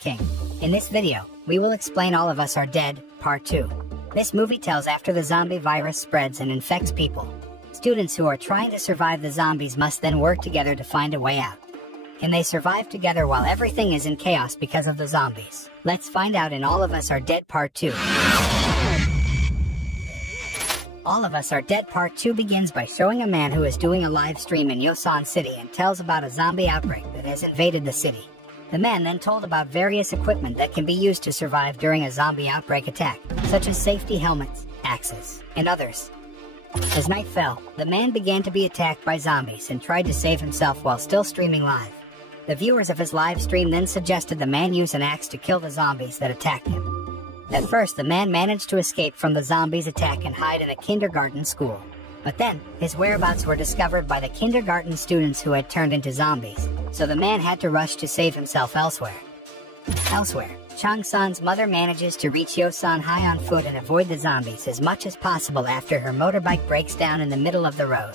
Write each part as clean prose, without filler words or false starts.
king. In this video, we will explain All of Us Are Dead, Part 2. This movie tells after the zombie virus spreads and infects people. Students who are trying to survive the zombies must then work together to find a way out. Can they survive together while everything is in chaos because of the zombies? Let's find out in All of Us Are Dead Part 2. All of Us Are Dead Part 2 begins by showing a man who is doing a live stream in Yosan City and tells about a zombie outbreak that has invaded the city. The man then told about various equipment that can be used to survive during a zombie outbreak attack, such as safety helmets, axes, and others. As night fell, the man began to be attacked by zombies and tried to save himself while still streaming live. The viewers of his live stream then suggested the man use an axe to kill the zombies that attacked him. At first, the man managed to escape from the zombies' attack and hide in a kindergarten school. But then, his whereabouts were discovered by the kindergarten students who had turned into zombies, so the man had to rush to save himself elsewhere. Chang-san's mother manages to reach Yosan High on foot and avoid the zombies as much as possible after her motorbike breaks down in the middle of the road.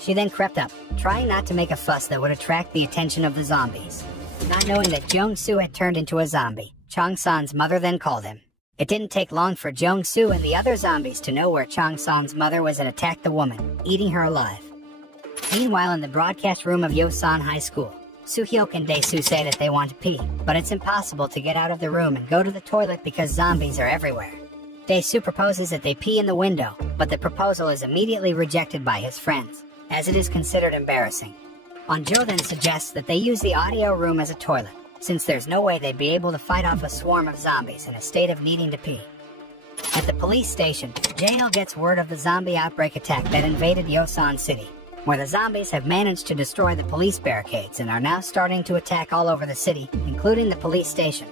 She then crept up, trying not to make a fuss that would attract the attention of the zombies. Not knowing that Jong-soo had turned into a zombie, Chang-san's mother then called him. It didn't take long for Jong-soo and the other zombies to know where Chang-san's mother was and attacked the woman, eating her alive. Meanwhile, in the broadcast room of Yosan High School, Soo-hyuk and Dae-soo say that they want to pee, but it's impossible to get out of the room and go to the toilet because zombies are everywhere. Dae-soo proposes that they pee in the window, but the proposal is immediately rejected by his friends, as it is considered embarrassing. On-jo then suggests that they use the audio room as a toilet, since there's no way they'd be able to fight off a swarm of zombies in a state of needing to pee. At the police station, Jae-il gets word of the zombie outbreak attack that invaded Yosan City, where the zombies have managed to destroy the police barricades and are now starting to attack all over the city, including the police station.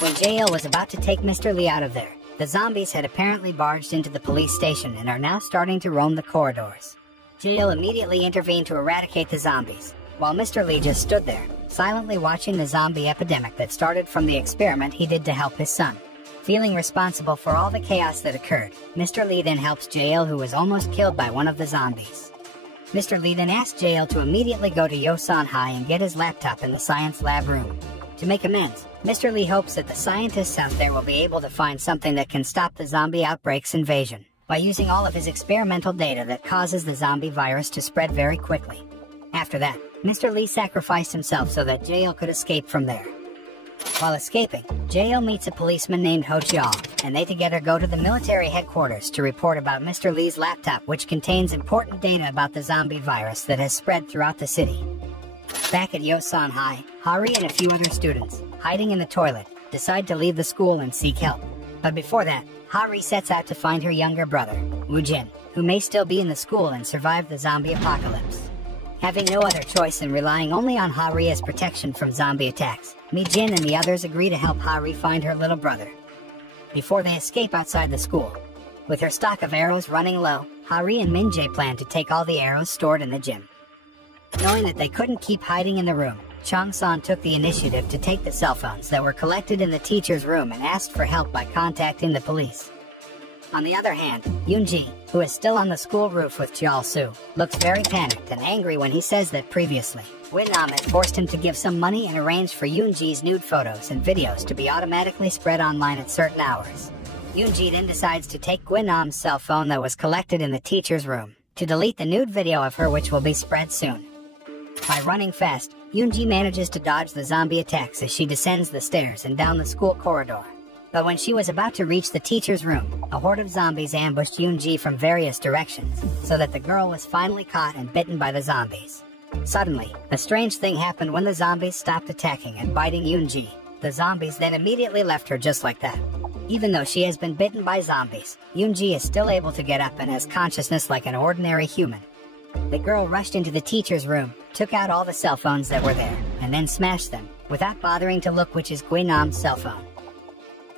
When Jae-il was about to take Mr. Lee out of there, the zombies had apparently barged into the police station and are now starting to roam the corridors. Jae-il immediately intervened to eradicate the zombies, while Mr. Lee just stood there, silently watching the zombie epidemic that started from the experiment he did to help his son. Feeling responsible for all the chaos that occurred, Mr. Lee then helps Jae-il, who was almost killed by one of the zombies. Mr. Lee then asks Jae-il to immediately go to Yosan High and get his laptop in the science lab room. To make amends, Mr. Lee hopes that the scientists out there will be able to find something that can stop the zombie outbreak's invasion, by using all of his experimental data that causes the zombie virus to spread very quickly. After that, Mr. Lee sacrificed himself so that Jae-il could escape from there. While escaping, Jae-il meets a policeman named Ho Cheol, and they together go to the military headquarters to report about Mr. Lee's laptop, which contains important data about the zombie virus that has spread throughout the city. Back at Yosan High, Hari and a few other students, hiding in the toilet, decide to leave the school and seek help. But before that, Hari sets out to find her younger brother, Woo-jin, who may still be in the school and survive the zombie apocalypse. Having no other choice and relying only on Hari as protection from zombie attacks, Mi-jin and the others agree to help Hari find her little brother before they escape outside the school. With her stock of arrows running low, Hari and Min-jae plan to take all the arrows stored in the gym. Knowing that they couldn't keep hiding in the room, Chang-san took the initiative to take the cell phones that were collected in the teacher's room and asked for help by contacting the police. On the other hand, Yoon-ji, who is still on the school roof with Cheol-soo, looks very panicked and angry when he says that previously, Gwyn-nam had forced him to give some money and arrange for Yoon-ji's nude photos and videos to be automatically spread online at certain hours. Yoon-ji then decides to take Gwyn-nam's cell phone that was collected in the teacher's room, to delete the nude video of her, which will be spread soon. By running fast, Yoon-ji manages to dodge the zombie attacks as she descends the stairs and down the school corridor. But when she was about to reach the teacher's room, a horde of zombies ambushed Yoon-ji from various directions, so that the girl was finally caught and bitten by the zombies. Suddenly, a strange thing happened when the zombies stopped attacking and biting Yoon-ji. The zombies then immediately left her just like that. Even though she has been bitten by zombies, Yoon-ji is still able to get up and has consciousness like an ordinary human. The girl rushed into the teacher's room, took out all the cell phones that were there, and then smashed them, without bothering to look which is Gwyn-nam's cell phone.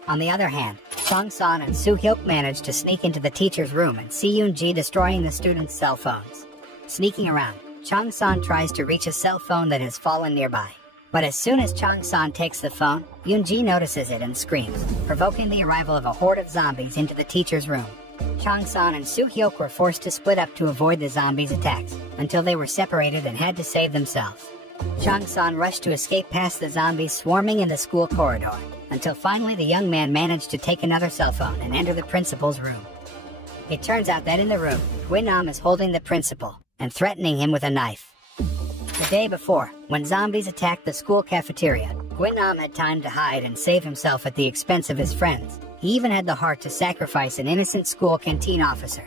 On the other hand, Chang-san and Soo-hyuk managed to sneak into the teacher's room and see Yoon-ji destroying the students' cell phones. Sneaking around, Chang-san tries to reach a cell phone that has fallen nearby. But as soon as Chang-san takes the phone, Yoon-ji notices it and screams, provoking the arrival of a horde of zombies into the teacher's room. Chang-san and Soo-hyuk were forced to split up to avoid the zombies' attacks, until they were separated and had to save themselves. Chang-san rushed to escape past the zombies swarming in the school corridor, until finally the young man managed to take another cell phone and enter the principal's room. It turns out that in the room, Gwynam is holding the principal and threatening him with a knife. The day before, when zombies attacked the school cafeteria, Gwynam had time to hide and save himself at the expense of his friends. He even had the heart to sacrifice an innocent school canteen officer.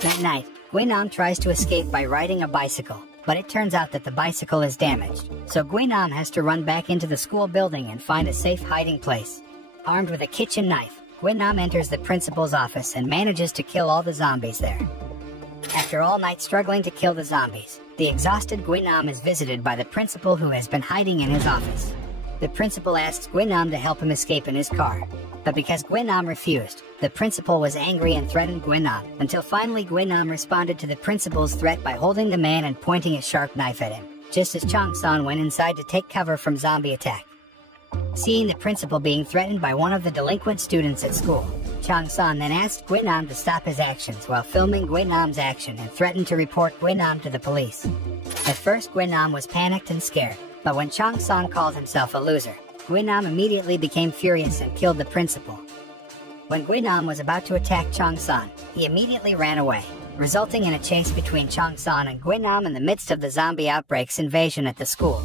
That night, Gwynam tries to escape by riding a bicycle, but it turns out that the bicycle is damaged, so Gwynam has to run back into the school building and find a safe hiding place. Armed with a kitchen knife, Gwynam enters the principal's office and manages to kill all the zombies there. After all night struggling to kill the zombies, the exhausted Gwynam is visited by the principal, who has been hiding in his office. The principal asks Gwynam to help him escape in his car, but because Gwynam refused, the principal was angry and threatened Gwynam, until finally Gwynam responded to the principal's threat by holding the man and pointing a sharp knife at him, just as Chang-san went inside to take cover from zombie attack. Seeing the principal being threatened by one of the delinquent students at school, Chang-san then asked Gwynam to stop his actions while filming Gwynam's action and threatened to report Gwynam to the police. At first Gwynam was panicked and scared, but when Chang-san called himself a loser, Gwynam immediately became furious and killed the principal. When Gwynam was about to attack Chang-san, he immediately ran away, resulting in a chase between Chang-san and Gwynam in the midst of the zombie outbreak's invasion at the school.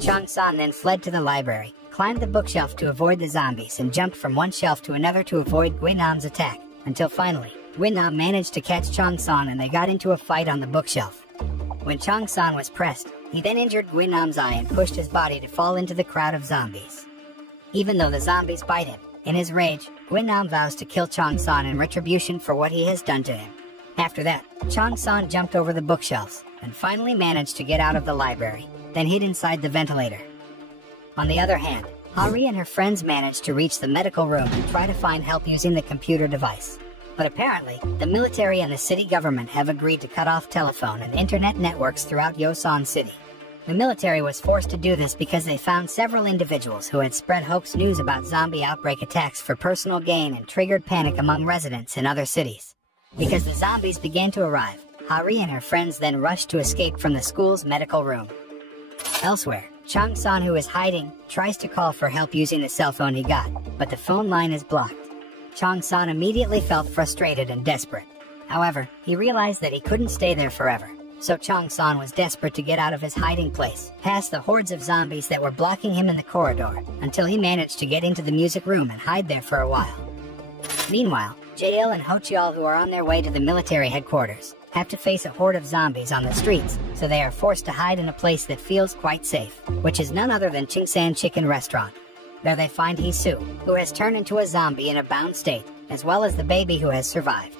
Chang-san then fled to the library, climbed the bookshelf to avoid the zombies, and jumped from one shelf to another to avoid Gwynam's attack, until finally, Gwynam managed to catch Chang-san and they got into a fight on the bookshelf. When Chang-san was pressed, he then injured Gwynam's eye and pushed his body to fall into the crowd of zombies. Even though the zombies bite him, in his rage, Gwynam vows to kill Chang-san in retribution for what he has done to him. After that, Chang-san jumped over the bookshelves, and finally managed to get out of the library, then hid inside the ventilator. On the other hand, Hari and her friends managed to reach the medical room and try to find help using the computer device. But apparently, the military and the city government have agreed to cut off telephone and internet networks throughout Yosan City. The military was forced to do this because they found several individuals who had spread hoax news about zombie outbreak attacks for personal gain and triggered panic among residents in other cities. Because the zombies began to arrive, Hari and her friends then rushed to escape from the school's medical room. Elsewhere, Chang-san, who is hiding, tries to call for help using the cell phone he got, but the phone line is blocked. Chang-san immediately felt frustrated and desperate. However, he realized that he couldn't stay there forever, so Chang-san was desperate to get out of his hiding place, past the hordes of zombies that were blocking him in the corridor, until he managed to get into the music room and hide there for a while. Meanwhile, Jael and Hochial, who are on their way to the military headquarters, have to face a horde of zombies on the streets, so they are forced to hide in a place that feels quite safe, which is none other than Chingsan Chicken Restaurant. There they find Hisu, who has turned into a zombie in a bound state, as well as the baby who has survived.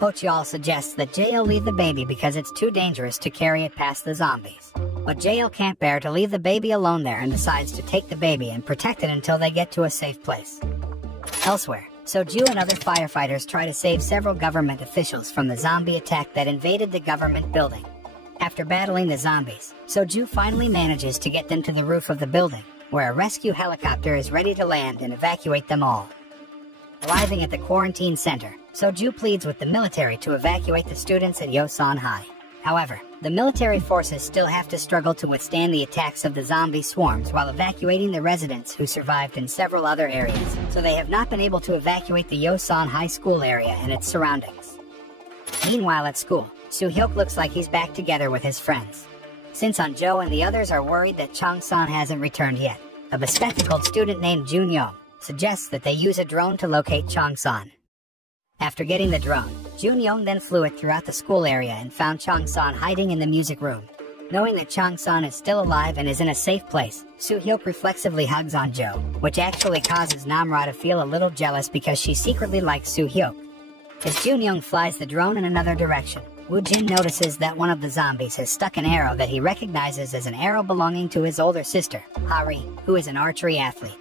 Hochial suggests that Jael leave the baby because it's too dangerous to carry it past the zombies. But Jael can't bear to leave the baby alone there and decides to take the baby and protect it until they get to a safe place. Elsewhere, Soju and other firefighters try to save several government officials from the zombie attack that invaded the government building. After battling the zombies, Soju finally manages to get them to the roof of the building, where a rescue helicopter is ready to land and evacuate them all. Arriving at the quarantine center, Soju pleads with the military to evacuate the students at Yosan High. However, the military forces still have to struggle to withstand the attacks of the zombie swarms while evacuating the residents who survived in several other areas, so they have not been able to evacuate the Yosan High School area and its surroundings. Meanwhile at school, Soo-hyuk looks like he's back together with his friends. Since An-jo and the others are worried that Chang-san hasn't returned yet, a bespectacled student named Jun-young suggests that they use a drone to locate Chang-san. After getting the drone, Jun-young then flew it throughout the school area and found Chang-san hiding in the music room. Knowing that Chang-san is still alive and is in a safe place, Soo-hyuk reflexively hugs An-jo, which actually causes Namra to feel a little jealous because she secretly likes Soo-hyuk. As Jun-young flies the drone in another direction, Woo-jin notices that one of the zombies has stuck an arrow that he recognizes as an arrow belonging to his older sister, Hari, who is an archery athlete.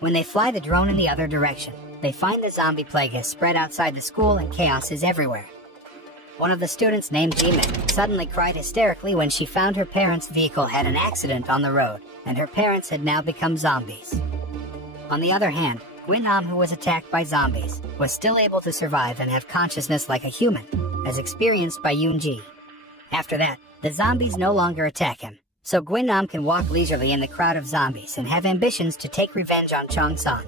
When they fly the drone in the other direction, they find the zombie plague has spread outside the school and chaos is everywhere. One of the students named Jimin suddenly cried hysterically when she found her parents' vehicle had an accident on the road, and her parents had now become zombies. On the other hand, Gwynam, who was attacked by zombies, was still able to survive and have consciousness like a human, as experienced by Yoonji. After that, the zombies no longer attack him, so Gwynam can walk leisurely in the crowd of zombies and have ambitions to take revenge on Chong-san.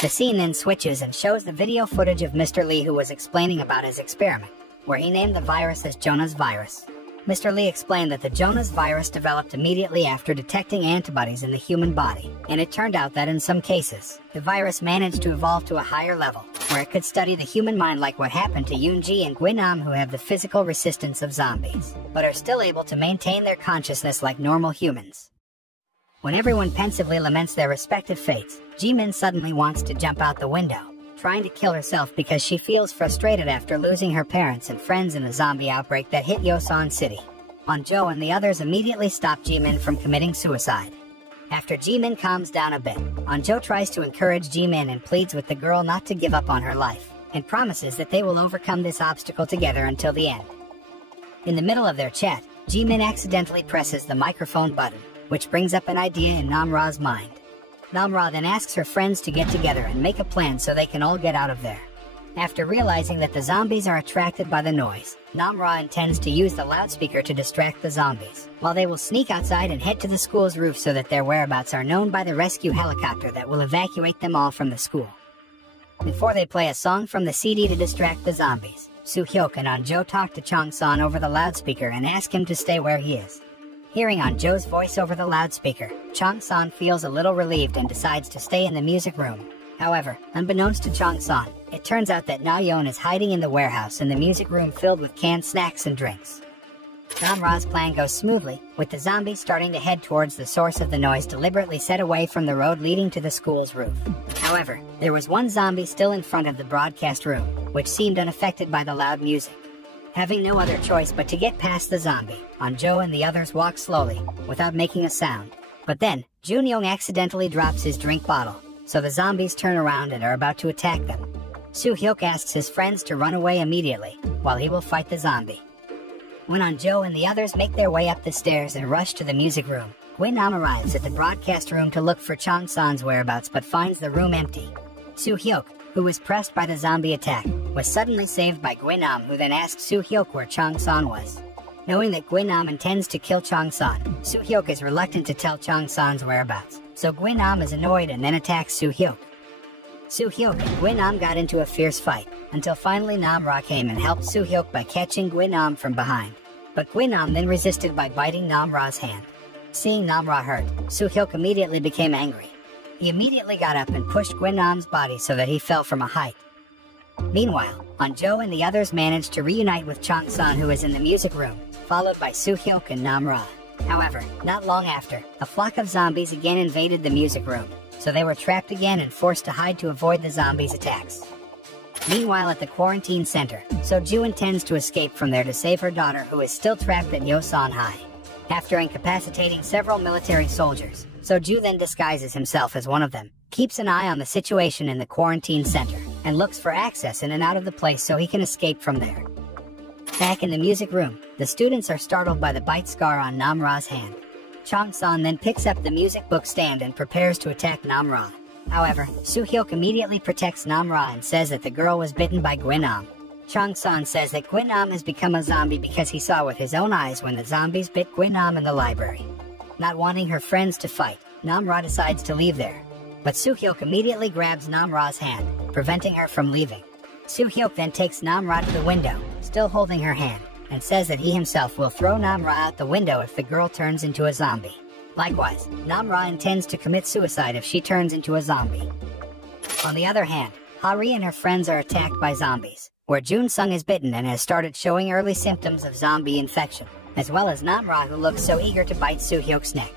The scene then switches and shows the video footage of Mr. Lee, who was explaining about his experiment, where he named the virus as Jonah's virus. Mr. Lee explained that the Jonah's virus developed immediately after detecting antibodies in the human body, and it turned out that in some cases, the virus managed to evolve to a higher level, where it could study the human mind, like what happened to Yoonji and Gwynam, who have the physical resistance of zombies, but are still able to maintain their consciousness like normal humans. When everyone pensively laments their respective fates, Jimin suddenly wants to jump out the window, trying to kill herself because she feels frustrated after losing her parents and friends in the zombie outbreak that hit Yosan City. Anjo and the others immediately stop Jimin from committing suicide. After Jimin calms down a bit, Anjo tries to encourage Jimin and pleads with the girl not to give up on her life, and promises that they will overcome this obstacle together until the end. In the middle of their chat, Jimin accidentally presses the microphone button, which brings up an idea in Namra's mind. Namra then asks her friends to get together and make a plan so they can all get out of there. After realizing that the zombies are attracted by the noise, Namra intends to use the loudspeaker to distract the zombies, while they will sneak outside and head to the school's roof so that their whereabouts are known by the rescue helicopter that will evacuate them all from the school. Before they play a song from the CD to distract the zombies, Soo-hyuk and Anjo talk to Chong-san over the loudspeaker and ask him to stay where he is. Hearing Anjo's voice over the loudspeaker, Chong-san feels a little relieved and decides to stay in the music room. However, unbeknownst to Chong-san, it turns out that Na-yeon is hiding in the warehouse in the music room filled with canned snacks and drinks. Namra's plan goes smoothly, with the zombies starting to head towards the source of the noise deliberately set away from the road leading to the school's roof. However, there was one zombie still in front of the broadcast room, which seemed unaffected by the loud music. Having no other choice but to get past the zombie, Anjo and the others walk slowly, without making a sound. But then, Junyoung accidentally drops his drink bottle, so the zombies turn around and are about to attack them. Soo-hyuk asks his friends to run away immediately, while he will fight the zombie. When Anjo and the others make their way up the stairs and rush to the music room, Gwynam arrives at the broadcast room to look for Chong-san's whereabouts but finds the room empty. Soo-hyuk, who was pressed by the zombie attack, was suddenly saved by Gwynam, who then asked Soo-hyuk where Chong-san was. Knowing that Gwynam intends to kill Chong-san, Soo-hyuk is reluctant to tell Chong-san's whereabouts, so Gwynam is annoyed and then attacks Soo-hyuk. Soo-hyuk and Gwynam got into a fierce fight, until finally Namra came and helped Soo-hyuk by catching Gwynam from behind. But Gwynam then resisted by biting Namra's hand. Seeing Namra hurt, Soo-hyuk immediately became angry. He immediately got up and pushed Gwynam's body so that he fell from a height. Meanwhile, Anjo and the others managed to reunite with Chong-san, who is in the music room, followed by Soo-hyuk and Namra. However, not long after, a flock of zombies again invaded the music room, so they were trapped again and forced to hide to avoid the zombies' attacks. Meanwhile, at the quarantine center, Soju intends to escape from there to save her daughter, who is still trapped at Yosan High. After incapacitating several military soldiers, Soju then disguises himself as one of them, keeps an eye on the situation in the quarantine center, and looks for access in and out of the place so he can escape from there. Back in the music room, the students are startled by the bite scar on Namra's hand. Chong-san then picks up the music book stand and prepares to attack Namra. However, Soo-hyuk immediately protects Namra and says that the girl was bitten by Gwynam. Chong-san says that Gwynam has become a zombie because he saw with his own eyes when the zombies bit Gwynam in the library. Not wanting her friends to fight, Namra decides to leave there. But Soo-hyuk immediately grabs Namra's hand, preventing her from leaving. Soo-hyuk then takes Namra to the window, still holding her hand, and says that he himself will throw Namra out the window if the girl turns into a zombie. Likewise, Namra intends to commit suicide if she turns into a zombie. On the other hand, Hari and her friends are attacked by zombies, where Jun-sung is bitten and has started showing early symptoms of zombie infection, as well as Namra, who looks so eager to bite Soo-hyuk's neck.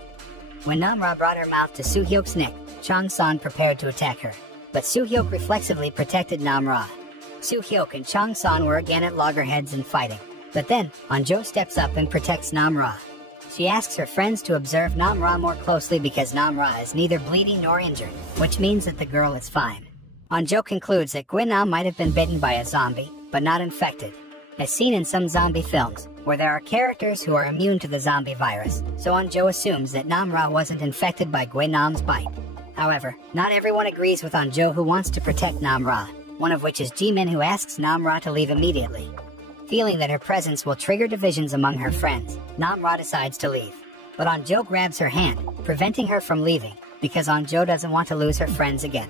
When Namra brought her mouth to Soo-hyuk's neck, Chong-san prepared to attack her, but Soo-hyuk reflexively protected Namra. Soo-hyuk and Chong-san were again at loggerheads and fighting, but then Anjo steps up and protects Namra. She asks her friends to observe Namra more closely because Namra is neither bleeding nor injured, which means that the girl is fine. Anjo concludes that Gwynam might have been bitten by a zombie, but not infected, as seen in some zombie films, where there are characters who are immune to the zombie virus, so Anjo assumes that Namra wasn't infected by Gwynam's bite. However, not everyone agrees with Anjo, who wants to protect Namra, one of which is Jimin, who asks Namra to leave immediately. Feeling that her presence will trigger divisions among her friends, Namra decides to leave. but Anjo grabs her hand, preventing her from leaving, because Anjo doesn't want to lose her friends again.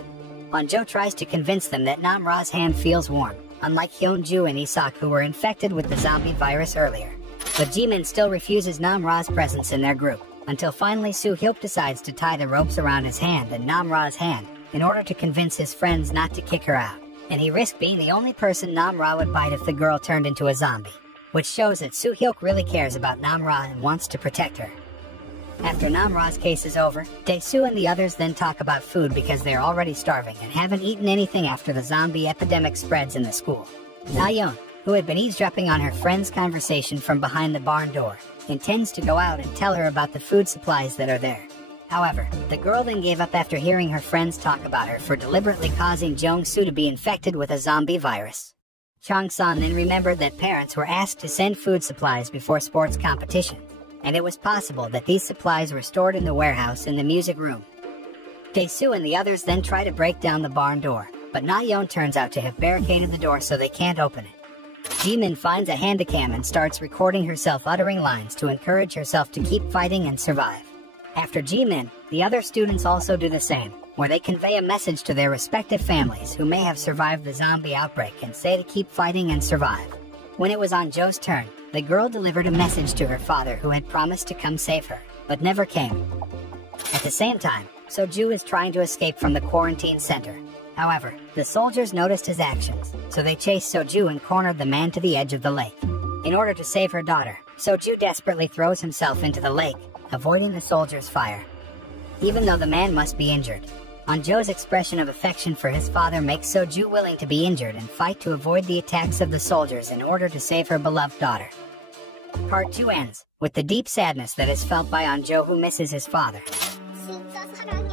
Anjo tries to convince them that Namra's hand feels warm, unlike Hyunju and Isak, who were infected with the zombie virus earlier. But Jimin still refuses Namra's presence in their group, until finally Soo-hyuk decides to tie the ropes around his hand and Namra's hand, in order to convince his friends not to kick her out, and he risked being the only person Namra would bite if the girl turned into a zombie, which shows that Soo-hyuk really cares about Namra and wants to protect her. After Namra's case is over, Dae-soo and the others then talk about food because they're already starving and haven't eaten anything after the zombie epidemic spreads in the school. Na-yeon, who had been eavesdropping on her friend's conversation from behind the barn door, intends to go out and tell her about the food supplies that are there. However, the girl then gave up after hearing her friends talk about her for deliberately causing Jong-soo to be infected with a zombie virus. Chang-san then remembered that parents were asked to send food supplies before sports competition, and it was possible that these supplies were stored in the warehouse in the music room. Dae-soo and the others then try to break down the barn door, but Na-yeon turns out to have barricaded the door so they can't open it. Jimin finds a handycam and starts recording herself uttering lines to encourage herself to keep fighting and survive. After Jimin, the other students also do the same, where they convey a message to their respective families who may have survived the zombie outbreak and say to keep fighting and survive. When it was Anjo's turn, the girl delivered a message to her father who had promised to come save her, but never came. At the same time, Soju is trying to escape from the quarantine center. However, the soldiers noticed his actions, so they chased Soju and cornered the man to the edge of the lake. In order to save her daughter, Soju desperately throws himself into the lake, avoiding the soldiers' fire. Even though the man must be injured, Anjo's expression of affection for his father makes Soju willing to be injured and fight to avoid the attacks of the soldiers in order to save her beloved daughter. Part 2 ends with the deep sadness that is felt by Anjo, who misses his father. 진짜 사랑해.